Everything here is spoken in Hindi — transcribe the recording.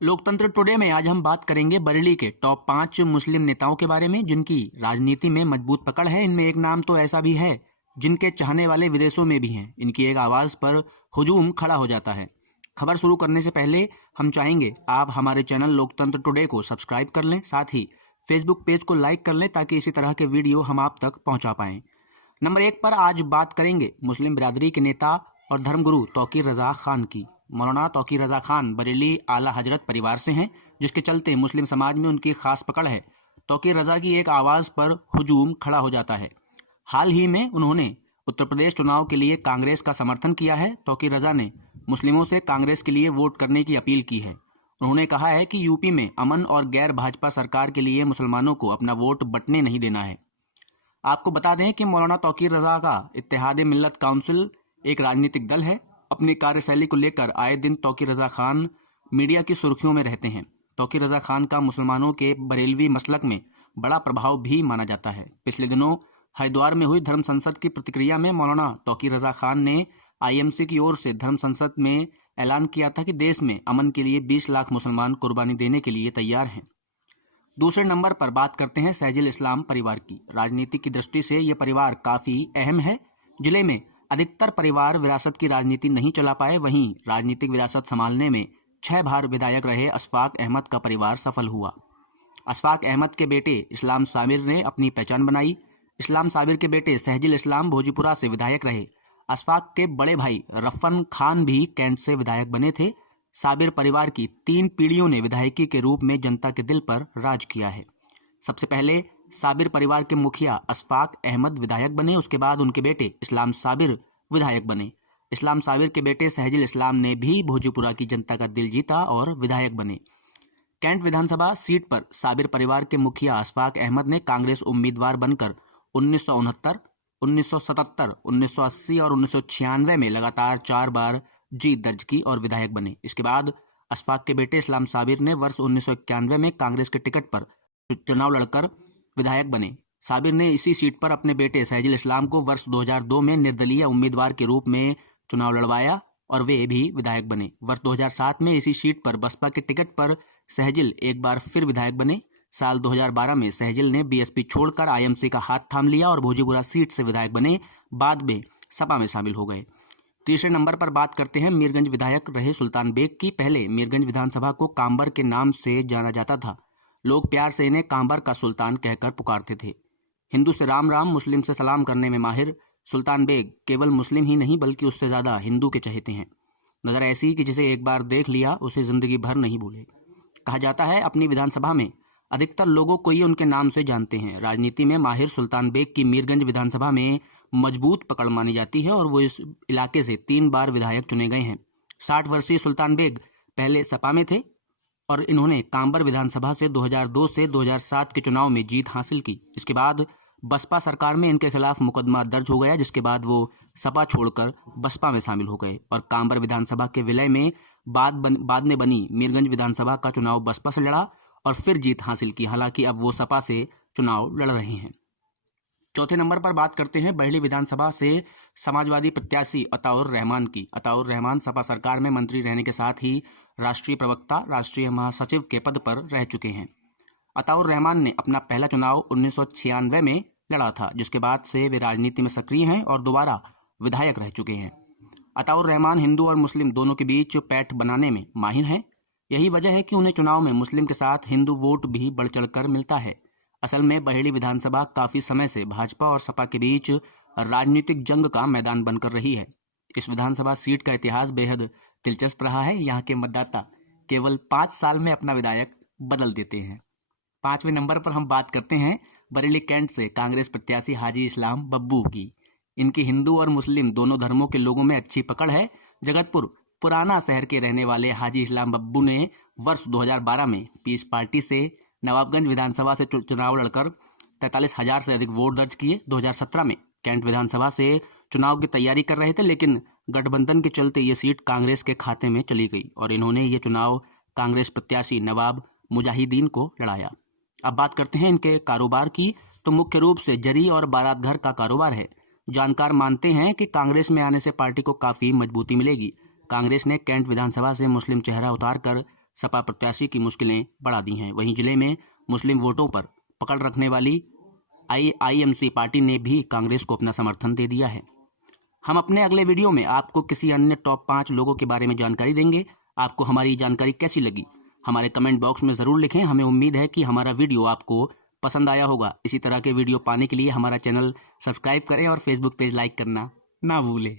लोकतंत्र टुडे में आज हम बात करेंगे बरेली के टॉप 5 मुस्लिम नेताओं के बारे में जिनकी राजनीति में मजबूत पकड़ है। इनमें एक नाम तो ऐसा भी है जिनके चाहने वाले विदेशों में भी हैं। इनकी एक आवाज़ पर हुजूम खड़ा हो जाता है। खबर शुरू करने से पहले हम चाहेंगे आप हमारे चैनल लोकतंत्र टुडे को सब्सक्राइब कर लें, साथ ही फेसबुक पेज को लाइक कर लें ताकि इसी तरह के वीडियो हम आप तक पहुंचा पाएं। नंबर 1 पर आज बात करेंगे मुस्लिम बिरादरी के नेता और धर्मगुरु तौकीर रज़ा खान की। मौलाना तौकीर रज़ा खान बरेली आला हजरत परिवार से हैं, जिसके चलते मुस्लिम समाज में उनकी खास पकड़ है। तौकीर रज़ा की एक आवाज़ पर हुजूम खड़ा हो जाता है। हाल ही में उन्होंने उत्तर प्रदेश चुनाव के लिए कांग्रेस का समर्थन किया है। तौकीर रज़ा ने मुस्लिमों से कांग्रेस के लिए वोट करने की अपील की है। उन्होंने कहा है कि यूपी में अमन और गैर भाजपा सरकार के लिए मुसलमानों को अपना वोट बंटने नहीं देना है। आपको बता दें कि मौलाना तौकीर रज़ा का इत्तेहाद मिल्लत काउंसिल एक राजनीतिक दल है। अपनी कार्यशैली को लेकर आए दिन तौकीर रज़ा खान मीडिया की सुर्खियों में रहते हैं। तौकीर रज़ा खान का मुसलमानों के बरेलवी मसलक में बड़ा प्रभाव भी माना जाता है। पिछले दिनों हरिद्वार में हुई धर्म संसद की प्रतिक्रिया में मौलाना तौकीर रज़ा खान ने आईएमसी की ओर से धर्म संसद में ऐलान किया था कि देश में अमन के लिए 20 लाख मुसलमान कुर्बानी देने के लिए तैयार हैं। दूसरे नंबर पर बात करते हैं सहजिल इस्लाम परिवार की। राजनीति की दृष्टि से यह परिवार काफ़ी अहम है। जिले में अधिकतर परिवार विरासत की राजनीति नहीं चला पाए, वहीं राजनीतिक विरासत संभालने में 6 बार विधायक रहे अशफाक अहमद का परिवार सफल हुआ। अशफाक अहमद के बेटे इस्लाम साबिर ने अपनी पहचान बनाई। इस्लाम साबिर के बेटे सहजिल इस्लाम भोजीपुरा से विधायक रहे। अशफाक के बड़े भाई रफ़न खान भी कैंट से विधायक बने थे। साबिर परिवार की 3 पीढ़ियों ने विधायकी के रूप में जनता के दिल पर राज किया है। सबसे पहले साबिर परिवार के मुखिया अशफाक अहमद विधायक बने, उसके बाद उनके बेटे इस्लाम साबिर विधायक बने। इस्लाम साबिर के बेटे सहजिल इस्लाम ने भी भोजपुरा की जनता का दिल जीता और विधायक बने। कैंट विधानसभा सीट पर साबिर परिवार के मुखिया अशफाक अहमद ने कांग्रेस उम्मीदवार बनकर 1969, 1977, 1980 और 1996 में लगातार 4 बार जीत दर्ज की और विधायक बने। इसके बाद अशफाक के बेटे इस्लाम साबिर ने वर्ष 1991 में कांग्रेस के टिकट पर चुनाव लड़कर विधायक बने। साबिर ने इसी सीट पर अपने बेटे सहजिल इस्लाम को वर्ष 2002 में निर्दलीय उम्मीदवार के रूप में चुनाव लड़वाया और वे भी विधायक बने। वर्ष 2007 में इसी सीट पर बसपा के टिकट पर सहजिल एक बार फिर विधायक बने। साल 2012 में सहजिल ने बीएसपी छोड़कर आईएमसी का हाथ थाम लिया और भोजपुरा सीट से विधायक बने। बाद में सपा में शामिल हो गए। तीसरे नंबर पर बात करते हैं मीरगंज विधायक रहे सुल्तान बेग की। पहले मीरगंज विधानसभा को कांबर के नाम से जाना जाता था। लोग प्यार से इन्हें कांबर का सुल्तान कहकर पुकारते थे। हिंदू से राम राम, मुस्लिम से सलाम करने में माहिर सुल्तान बेग केवल मुस्लिम ही नहीं बल्कि उससे ज़्यादा हिंदू के चहेते हैं। नज़र ऐसी कि जिसे एक बार देख लिया उसे ज़िंदगी भर नहीं भूले। कहा जाता है अपनी विधानसभा में अधिकतर लोगों को ये उनके नाम से जानते हैं। राजनीति में माहिर सुल्तान बेग की मीरगंज विधानसभा में मजबूत पकड़ मानी जाती है और वो इस इलाके से 3 बार विधायक चुने गए हैं। 60 वर्षीय सुल्तान बेग पहले सपा में थे और इन्होंने कांबर विधानसभा से 2002 से 2007 के चुनाव में जीत हासिल की। इसके बाद बसपा सरकार में इनके खिलाफ मुकदमा दर्ज हो गया, जिसके बाद वो सपा छोड़कर बसपा में शामिल हो गए और कांबर विधानसभा के विलय में बाद में बनी मीरगंज विधानसभा का चुनाव बसपा से लड़ा और फिर जीत हासिल की। हालांकि अब वो सपा से चुनाव लड़ रहे हैं। चौथे नंबर पर बात करते हैं बरेली विधानसभा से समाजवादी प्रत्याशी अताउर रहमान की। अताउर रहमान सपा सरकार में मंत्री रहने के साथ ही राष्ट्रीय प्रवक्ता, राष्ट्रीय महासचिव के पद पर रह चुके हैं। अताउर रहमान ने अपना पहला चुनाव 1996 में लड़ा था, जिसके बाद से वे राजनीति में सक्रिय हैं और दोबारा विधायक रह चुके हैं। अताउर रहमान हिंदू और मुस्लिम दोनों के बीच पैठ बनाने में माहिर हैं। यही वजह है कि उन्हें चुनाव में मुस्लिम के साथ हिंदू वोट भी बढ़ चढ़कर मिलता है। असल में बरेली विधानसभा काफ़ी समय से भाजपा और सपा के बीच राजनीतिक जंग का मैदान बनकर रही है। इस विधानसभा सीट का इतिहास बेहद दिलचस्प रहा है। यहाँ के मतदाता केवल 5 साल में अपना विधायक बदल देते हैं। 5वें नंबर पर हम बात करते हैं बरेली कैंट से कांग्रेस प्रत्याशी हाजी इस्लाम बब्बू की। इनकी हिंदू और मुस्लिम दोनों धर्मों के लोगों में अच्छी पकड़ है। जगतपुर पुराना शहर के रहने वाले हाजी इस्लाम बब्बू ने वर्ष 2012 में पीस पार्टी से नवाबगंज विधानसभा से चुनाव लड़कर 43,000 से अधिक वोट दर्ज किए। 2017 में कैंट विधानसभा से चुनाव की तैयारी कर रहे थे, लेकिन गठबंधन के चलते ये सीट कांग्रेस के खाते में चली गई और इन्होंने ये चुनाव कांग्रेस प्रत्याशी नवाब मुजाहिदीन को लड़ाया। अब बात करते हैं इनके कारोबार की, तो मुख्य रूप से जरी और बारात घर का कारोबार है। जानकार मानते हैं कि कांग्रेस में आने से पार्टी को काफ़ी मजबूती मिलेगी। कांग्रेस ने कैंट विधानसभा से मुस्लिम चेहरा उतारकर सपा प्रत्याशी की मुश्किलें बढ़ा दी हैं। वहीं जिले में मुस्लिम वोटों पर पकड़ रखने वाली IIMC पार्टी ने भी कांग्रेस को अपना समर्थन दे दिया है। हम अपने अगले वीडियो में आपको किसी अन्य टॉप 5 लोगों के बारे में जानकारी देंगे। आपको हमारी जानकारी कैसी लगी हमारे कमेंट बॉक्स में ज़रूर लिखें। हमें उम्मीद है कि हमारा वीडियो आपको पसंद आया होगा। इसी तरह के वीडियो पाने के लिए हमारा चैनल सब्सक्राइब करें और फेसबुक पेज लाइक करना ना भूलें।